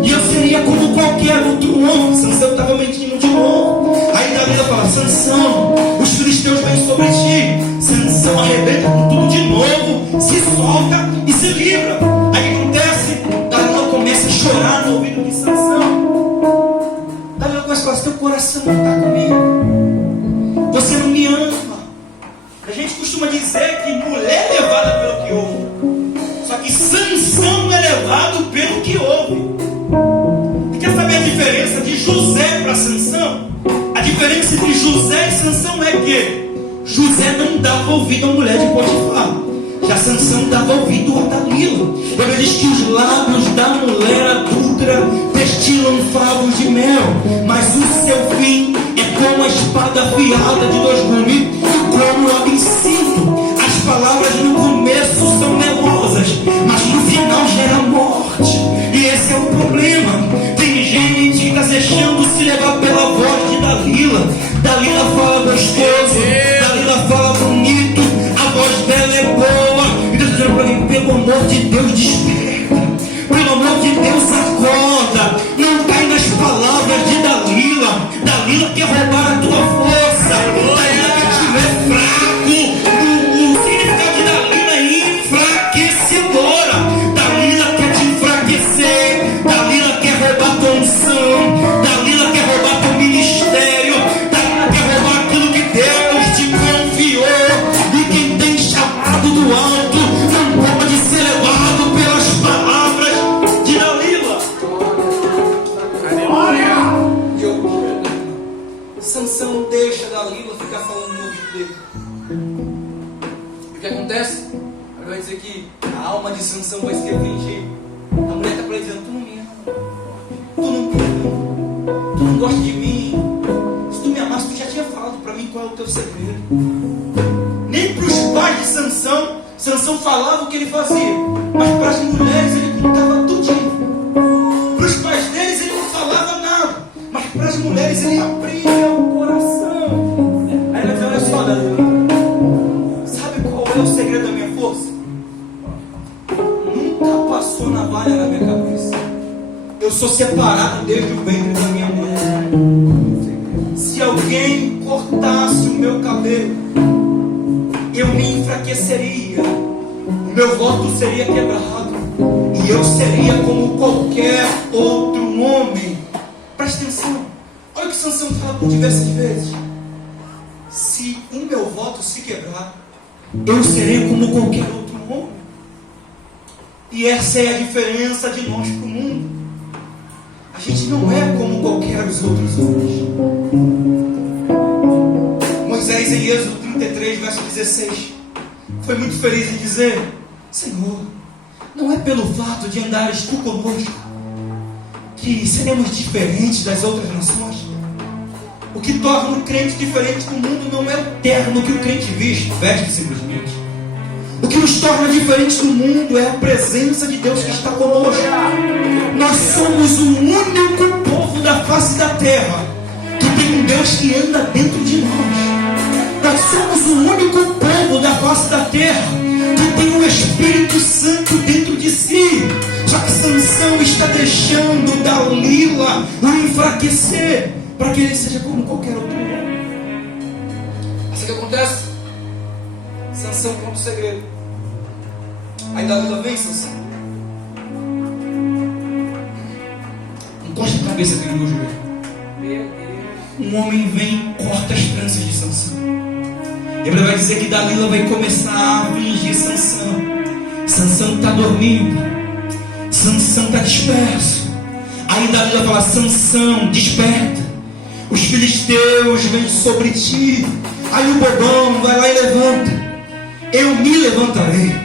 e eu seria como qualquer outro homem. Sansão estava mentindo de novo. Aí Dalila fala: Sansão, os filisteus vêm sobre ti. Sansão arrebenta com tudo de novo, se solta e se livra. Aí o que acontece? Dalila começa a chorar no ouvido de Sansão. Dalila começa a falar: teu coração não está comigo, você não me ama. A gente costuma dizer que mulher é levada pelo que ouve. Só que Sansão é levado pelo que ouve. E quer saber a diferença de José para Sansão? A diferença entre José e Sansão é que José não dava ouvido à mulher de Potifar, já Sansão dava ouvido a Dalila. Ele diz que os lábios da mulher adúltera destilam favos de mel, mas o seu fim é como a espada afiada de 2 gumes. Como eu ensino, as palavras no começo são melosas, mas no final gera morte. E esse é o problema. Tem gente que está deixando se levar pela voz de Dalila. Dalila fala gostoso, Dalila fala bonito, a voz dela é boa. E Deus dizendo para mim: pelo amor de Deus, desperta, pelo amor de Deus, acorda. Não cai nas palavras de Dalila. Dalila quer roubar a tua força. Dalila quer te ver fraco. O significado de Dalila é enfraquecedora. Dalila quer te enfraquecer. Dalila quer roubar tua unção. Dalila quer roubar teu ministério. Dalila quer roubar aquilo que Deus te confiou. E quem tem chamado do alto não pode ser levado pelas palavras de Dalila. Sansão deixa Dalila ficar falando no ouvido dele. O que acontece? Ele vai dizer que a alma de Sansão vai se afligir. A mulher está para ele dizendo: tu não me ama, tu não me ama, tu não gosta de mim. Se tu me amasse, tu já tinha falado para mim qual é o teu segredo. Nem para os pais de Sansão falava o que ele fazia, mas para as mulheres ele contava tudinho. Para os pais deles ele não falava nada, mas para as mulheres ele abria o coração. Aí ele vai dizer: olha só, Dalila, sabe qual é o segredo da minha força? Nunca passou navalha na minha cabeça. Eu sou separado desde o ventre da minha mãe. Se alguém cortasse o meu cabelo, eu me enfraqueceria, o meu voto seria quebrado e eu seria como qualquer outro homem. Presta atenção, olha o que Sansão fala por diversas vezes: se o meu voto se quebrar, eu serei como qualquer outro homem. E essa é a diferença de nós para o mundo. A gente não é como qualquer dos outros homens. Moisés, em Êxodo 33, verso 16, foi muito feliz em dizer: Senhor, não é pelo fato de andares tu conosco que seremos diferentes das outras nações. O que torna o crente diferente do mundo não é o terno que o crente veste simplesmente. O que nos torna diferentes do mundo é a presença de Deus que está conosco. Nós somos o único povo da face da terra que tem um Deus que anda dentro de nós. Nós somos o único povo da face da terra que tem o Espírito Santo dentro de si. Só que Sansão está deixando Dalila o enfraquecer para que ele seja como qualquer outro homem. Assim que acontece. Sansão conta o segredo. Aí Dalila vem, Sansão. Encosta a cabeça aqui no meu joelho. Meu Deus. Um homem vem e corta as tranças de Sansão. E a Bíblia vai dizer que Dalila vai começar a fingir Sansão. Sansão está dormindo. Sansão está disperso. Aí Dalila fala: Sansão, desperta. Os filisteus vêm sobre ti. Aí o bobão vai lá e levanta. Eu me levantarei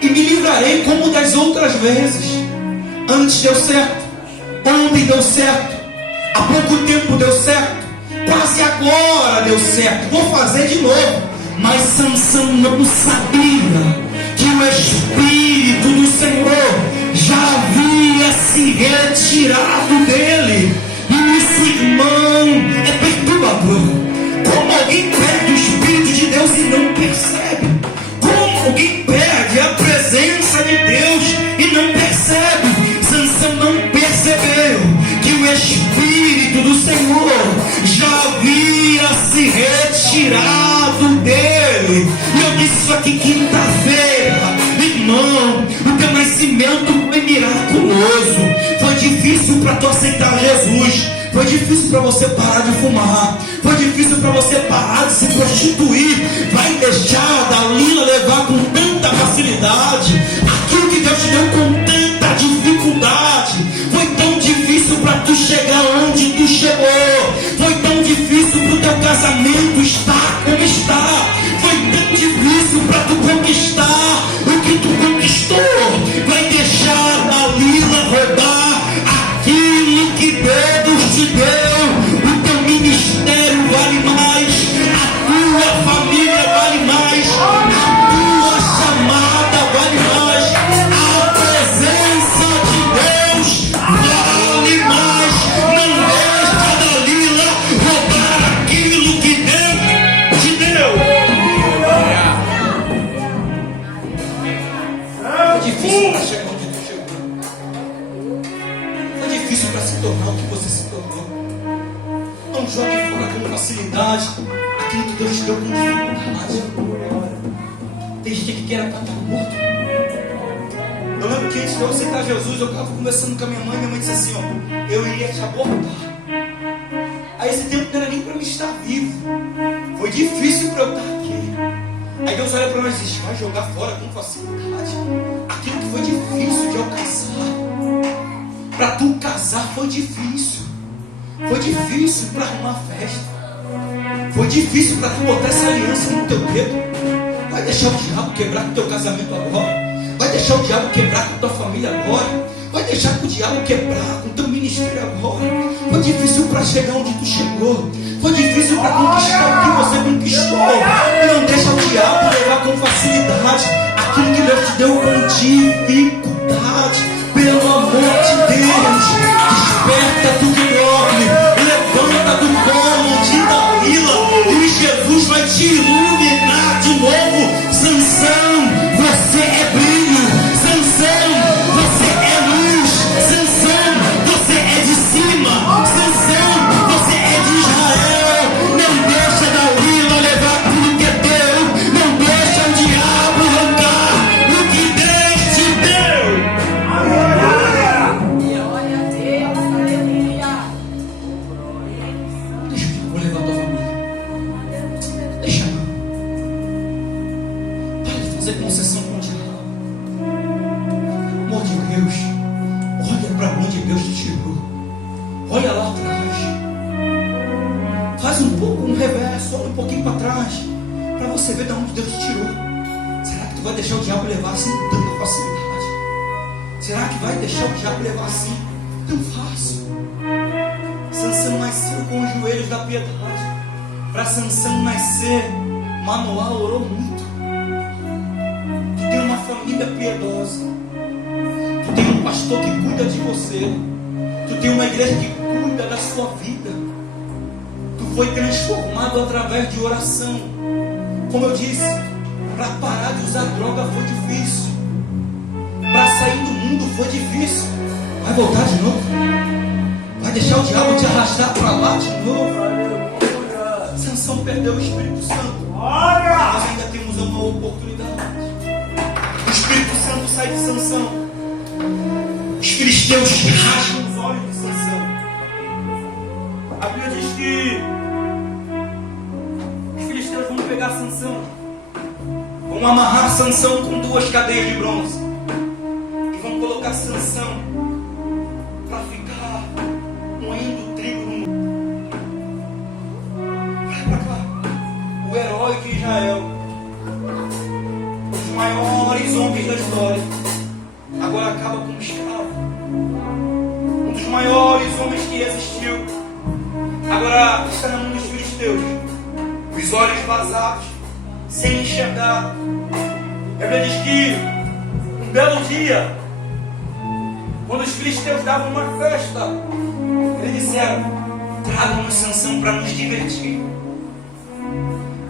e me livrarei como das outras vezes. Antes deu certo. Ontem deu certo. Há pouco tempo deu certo. Quase agora deu certo. Vou fazer de novo. Mas Sansão não sabia que o Espírito do Senhor já havia se retirado dele. E isso, irmão, é perturbador. Como alguém perde o Espírito de Deus e não percebe? Como alguém perde a presença de Deus e não percebe? Sansão não percebeu que o Espírito do Senhor já havia se retirado dele. E eu disse isso aqui quinta-feira. Irmão, o teu nascimento foi miraculoso. Foi difícil para tu aceitar Jesus. Foi difícil para você parar de fumar. Foi difícil para você parar de se prostituir. Vai deixar a Dalila levar com tanta facilidade aquilo que Deus te deu com tanta dificuldade. Foi tão difícil para tu chegar onde tu chegou. Foi tão difícil para o teu casamento estar como está. Foi tão difícil para tu conquistar o que tu conquistou. Vai deixar a Dalila roubar aquilo que Deus te deu. O teu ministério vale mais, a tua família vale mais, a tua chamada vale mais, a presença de Deus vale mais. Não deixa a Dalila roubar aquilo que Deus te deu. É difícil para chegar onde tu chegou. É difícil para se tornar o que você se tornou. Não jogue fora com facilidade aquilo que Deus te deu com dificuldade. Tem gente que quer estar morto. Eu lembro que antes de eu aceitar Jesus, eu estava conversando com a minha mãe disse assim: ó, eu iria te abortar. Aí esse tempo não era nem para mim estar vivo. Foi difícil para eu estar aqui. Aí Deus olha para nós e diz: vai jogar fora com facilidade aquilo que foi difícil de alcançar. Para tu casar foi difícil. Foi difícil para arrumar festa. Foi difícil para tu botar essa aliança no teu dedo. Vai deixar o diabo quebrar com o teu casamento agora. Vai deixar o diabo quebrar com a tua família agora. Vai deixar o diabo quebrar com o teu ministério agora. Foi difícil para chegar onde tu chegou. Foi difícil para conquistar o que você conquistou. E não deixa o diabo levar com facilidade aquilo que Deus te deu com dificuldade. Pelo amor de Deus, desperta tu que dorme, levanta do colo de Dalila e Jesus vai te iluminar de novo. Sansão, você é brilho. Sansão, você é luz. Sansão, você é de cima. Sansão, você é de Israel. Não deixa Dalila levar tudo que é teu. Não deixa o diabo arrancar o que Deus te deu. Concessão com o diabo. Amor de Deus, olha para onde Deus te tirou. Olha lá atrás. Faz um reverso, olha um pouquinho para trás, para você ver de onde Deus te tirou. Será que tu vai deixar o diabo levar assim com tanta facilidade? Será que vai deixar o diabo levar assim tão fácil? Sansão nasceu com os joelhos da piedade. Para Sansão nascer, Manoá orou muito. Tu tem uma família piedosa. Tu tem um pastor que cuida de você. Tu tem uma igreja que cuida da sua vida. Tu foi transformado através de oração. Como eu disse, para parar de usar droga foi difícil. Para sair do mundo foi difícil. Vai voltar de novo? Vai deixar o diabo te arrastar para lá de novo? Sansão perdeu o Espírito Santo. Nós ainda temos uma oportunidade. O Espírito Santo sai de Sansão. Os filisteus rasgam os olhos de Sansão. A Bíblia diz que os filisteus vão pegar Sansão, vão amarrar Sansão com 2 cadeias de bronze e vão colocar Sansão para ficar moendo trigo no mundo. Vai para cá. O herói de Israel, um dos maiores homens da história, agora acaba como escravo. Um dos maiores homens que existiu, agora está na mão dos filisteus, os olhos vazados, sem enxergar. A Bíblia diz que um belo dia, quando os filisteus davam uma festa, eles disseram: tragam-nos Sansão para nos divertir.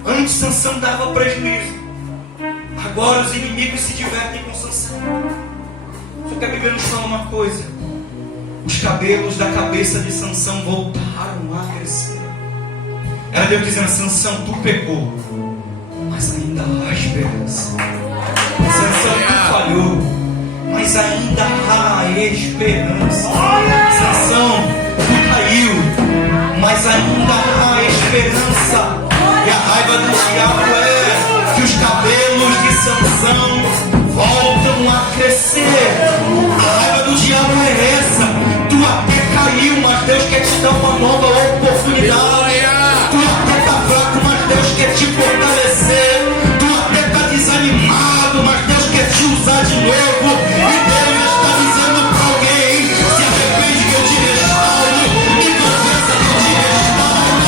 Antes Sansão dava prejuízo, agora os inimigos se divertem com Sansão. Só que a Bíblia nos fala uma coisa: os cabelos da cabeça de Sansão voltaram a crescer. Era Deus dizendo: Sansão, tu pecou, mas ainda há esperança. Sansão, tu falhou, mas ainda há esperança. Sansão, tu caiu, mas ainda há esperança. E a raiva do diabo é que os cabelos de Sansão voltam a crescer. A raiva do diabo é essa: tu até caiu, mas Deus quer te dar uma nova oportunidade. Tu até está fraco, mas Deus quer te fortalecer. Tu até está desanimado, mas Deus quer te usar de novo. E Deus está dizendo para alguém: se arrepende que eu te restauro, e confessa que eu te restauro,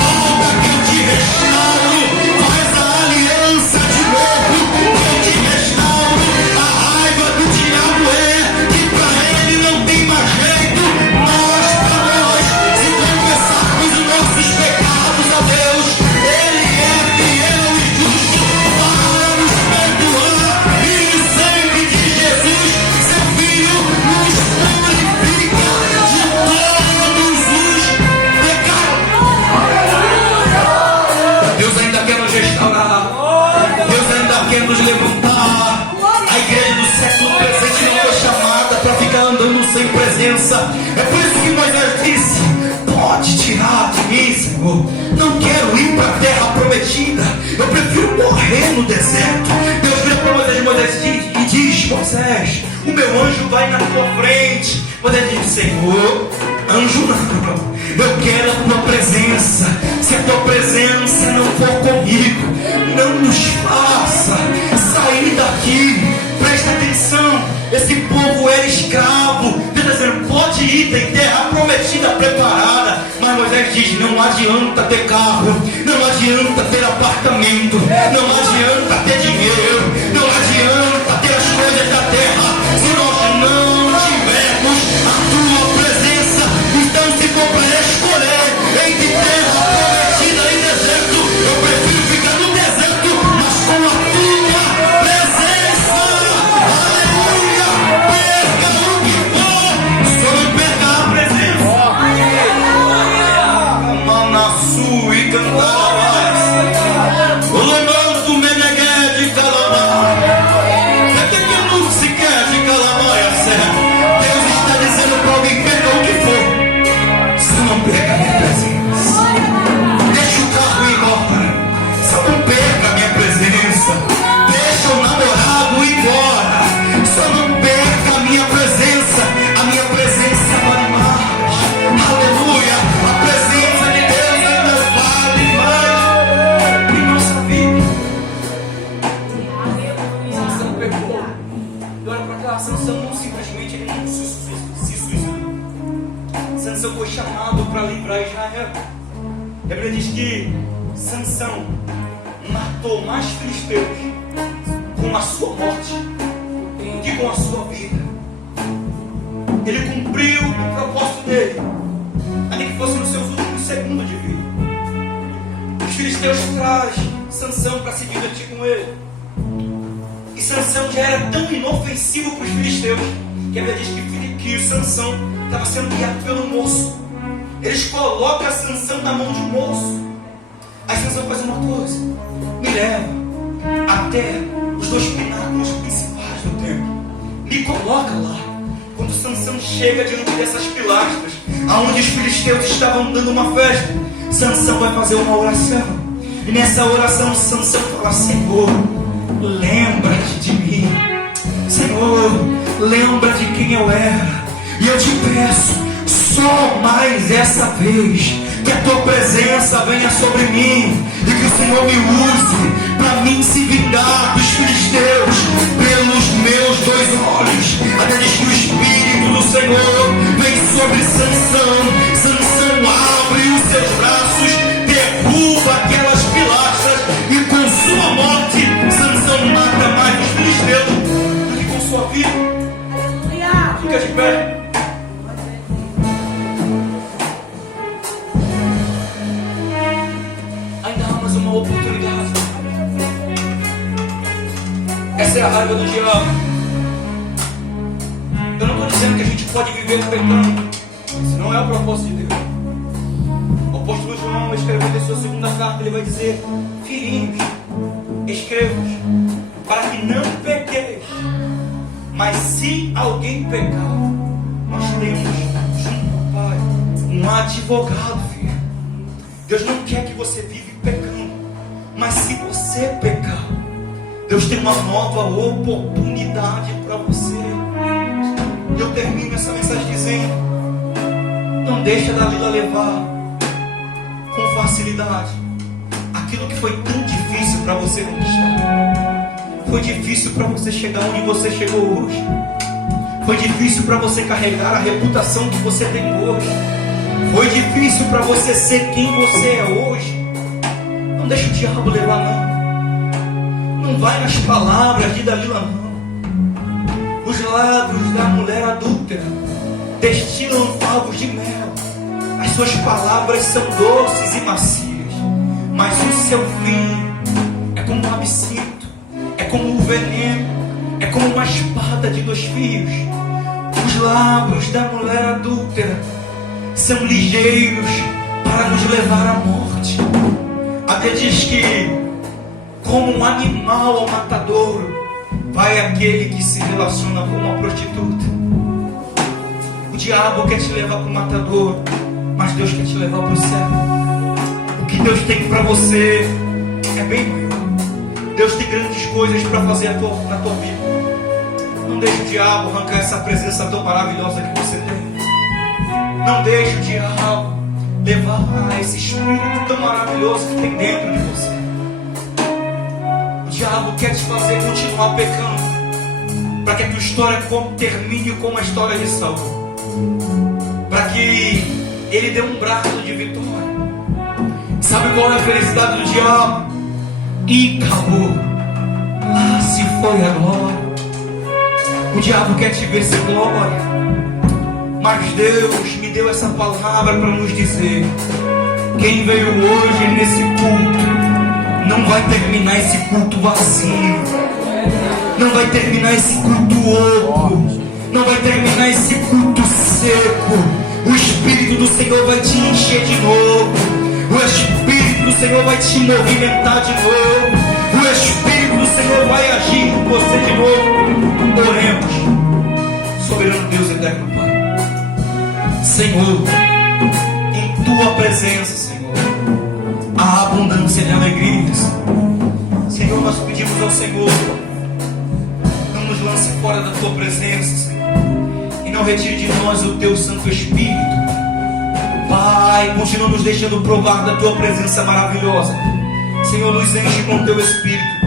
volta que eu te restauro, faz a aliança de novo que eu te restauro. A raiva do diabo é que para ele não tem mais jeito, mas para nós, se confessarmos os nossos pecados a Deus, Ele é fiel e justo para nos perdoar, e o sangue de Jesus, seu Filho, nos purifica de todos os pecados. Deus ainda quer nos restaurar, Deus ainda quer nos levantar. A igreja do século presente não foi chamada para ficar andando sem presença. É por isso que Moisés disse: pode tirar de mim, Senhor, não quero ir para a terra prometida, eu prefiro morrer no deserto. Deus vira para Moisés, e diz: Moisés, o meu anjo vai na tua frente. Moisés diz: Senhor, anjo não, eu quero a tua presença. Se a tua presença não for comigo, não nos faça sair daqui. Presta atenção, esse povo era escravo. Deus está dizendo: pode ir, tem terra prometida preparada. Mas Moisés diz: não adianta ter carro, não adianta ter apartamento, não adianta ter dinheiro, não adianta ter as coisas da terra, se nós não tivermos a tua presença. Então, se for para escolher entre terra prometida e deserto, eu prefiro ficar no deserto, mas com a tua presença. Aleluia! Perca o que for, só não perca a presença. Manasu e Cantarabás, o lembrando do Meneghé de Calamar, até que não se quer de Calamaia, certo? Deus está dizendo para alguém: perca o que for, só não perca a minha presença. Deixa o carro ir embora, só não perca a minha presença. Deixa o namorado ir embora, só não perca a minha presença. A minha presença vale mais. Aleluia! A presença de Deus ainda vale mais em nossa vida. Sansão pecou. E olha para cá, Sansão não simplesmente ele não se suicidou. Sansão foi chamado para livrar Israel. A Bíblia diz que Sansão matou mais filisteus com a sua morte que com a sua vida. ele cumpriu o propósito dele, ainda que fosse nos seus últimos segundos de vida. Os filisteus trazem Sansão para se divertir com ele. E Sansão já era tão inofensivo para os filisteus que a Bíblia diz que o Sansão estava sendo guiado pelo moço. Eles colocam Sansão na mão de um moço. Aí Sansão faz uma coisa: me leva até os 2 pináculos principais do templo, me coloca lá. Quando Sansão chega diante dessas pilastras, aonde os filisteus estavam dando uma festa, Sansão vai fazer uma oração. E nessa oração Sansão fala: Senhor, lembra-te de mim. Senhor, lembra de quem eu era. E eu te peço, só mais essa vez, que a tua presença venha sobre mim e que o Senhor me use para mim se vingar dos filisteus pelos meus 2 olhos. Até diz que o Espírito do Senhor vem sobre Sansão. Sansão abre os seus braços, derruba aquelas pilastras e com sua morte Sansão mata mais os filisteus do que com sua vida. Fica de pé. Ainda há mais uma oportunidade. Essa é a raiva do diabo. Eu não estou dizendo que a gente pode viver pecando. Isso não é o propósito de Deus. O apóstolo João, escrevendo em sua 2ª carta, ele vai dizer: filhinhos, escrevo-vos para que não pequeis. Mas se alguém pecar, nós temos junto ao Pai um advogado, filho. Deus não quer que você vive pecando, mas se você pecar, Deus tem uma nova oportunidade para você. Eu termino essa mensagem dizendo: não deixa a Dalila levar com facilidade aquilo que foi tão difícil para você conquistar. Foi difícil para você chegar onde você chegou hoje. Foi difícil para você carregar a reputação que você tem hoje. Foi difícil para você ser quem você é hoje. Não deixa o diabo levar, não. Não vai nas palavras de Dalila, não. Os lábios da mulher adúltera destilam favos de mel. As suas palavras são doces e macias, mas o seu fim é como um absinto, é como um veneno, é como uma espada de 2 fios. Os lábios da mulher adúltera são ligeiros para nos levar à morte. A Bíblia diz que, como um animal ao matadouro, vai aquele que se relaciona com uma prostituta. O diabo quer te levar para o matadouro, mas Deus quer te levar para o céu. O que Deus tem para você é bem maior. Deus tem grandes coisas para fazer na tua vida. Não deixe o diabo arrancar essa presença tão maravilhosa que você tem. Não deixe o diabo levar esse espírito tão maravilhoso que tem dentro de você. O diabo quer te fazer continuar pecando, para que a tua história termine como a história de Saul, para que ele dê um braço de vitória. Sabe qual é a felicidade do diabo? E acabou. Lá se foi a glória. O diabo quer te ver sem glória, mas Deus me deu essa palavra para nos dizer: quem veio hoje nesse culto não vai terminar esse culto vazio, não vai terminar esse culto oco, não vai terminar esse culto seco. O Espírito do Senhor vai te encher de novo. O Espírito do Senhor vai te movimentar de novo. O Espírito do Senhor vai agir com você de novo. Oremos. Soberano Deus eterno Pai, Senhor, em tua presença, Senhor, há abundância de alegrias. Senhor, nós pedimos ao Senhor, não nos lance fora da tua presença, Senhor, e não retire de nós o teu Santo Espírito. Pai, continua nos deixando provar da tua presença maravilhosa. Senhor, nos enche com o teu Espírito.